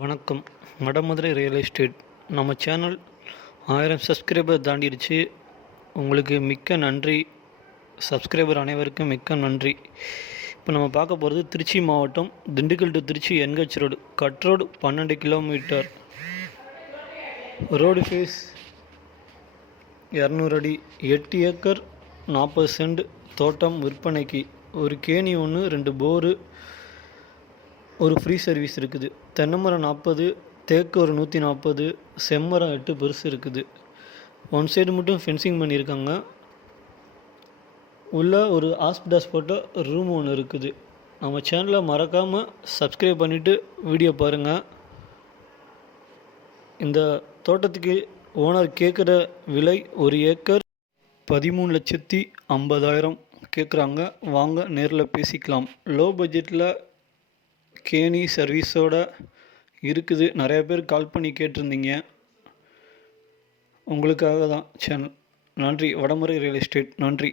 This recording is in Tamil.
வணக்கம். வடமதுரை ரியல் எஸ்டேட் நம்ம சேனல் 1000 சப்ஸ்கிரைபர் தாண்டிடுச்சு. உங்களுக்கு மிக்க நன்றி. சப்ஸ்கிரைபர் அனைவருக்கும் மிக்க நன்றி. இப்போ நம்ம பார்க்க போகிறது திருச்சி மாவட்டம் Dindigul to Trichy NH road, cut road 12 kilometre. Road face 200 அடி, 8 ஏக்கர் 40 சென்ட் தோட்டம் விற்பனைக்கு. ஒரு கேணி ஒன்று, 2 போரு, ஒரு ஃப்ரீ சர்வீஸ் இருக்குது. தென்னை மரம் 40, தேக்கு ஒரு 140, செம்மரம் 8 பெருசு இருக்குது. ஒன் சைடு மட்டும் ஃபென்சிங் பண்ணியிருக்காங்க. உள்ள ஒரு ஹாஸ்பிட்டாஸ் போட்ட ரூம் ஒன்று இருக்குது. நம்ம சேனலை மறக்காமல் சப்ஸ்கிரைப் பண்ணிவிட்டு வீடியோ பாருங்கள். இந்த தோட்டத்துக்கு ஓனர் கேட்குற விலை 1 ஏக்கர் 13,50,000 கேட்குறாங்க. வாங்க நேரில் பேசிக்கலாம். லோ பட்ஜெட்டில் கேணி சர்வீஸோடு இருக்குது. நிறைய பேர் கால் பண்ணி கேட்டிருந்தீங்க. உங்களுக்காக தான் சேனல். நன்றி. Vadamadurai real estate. நன்றி.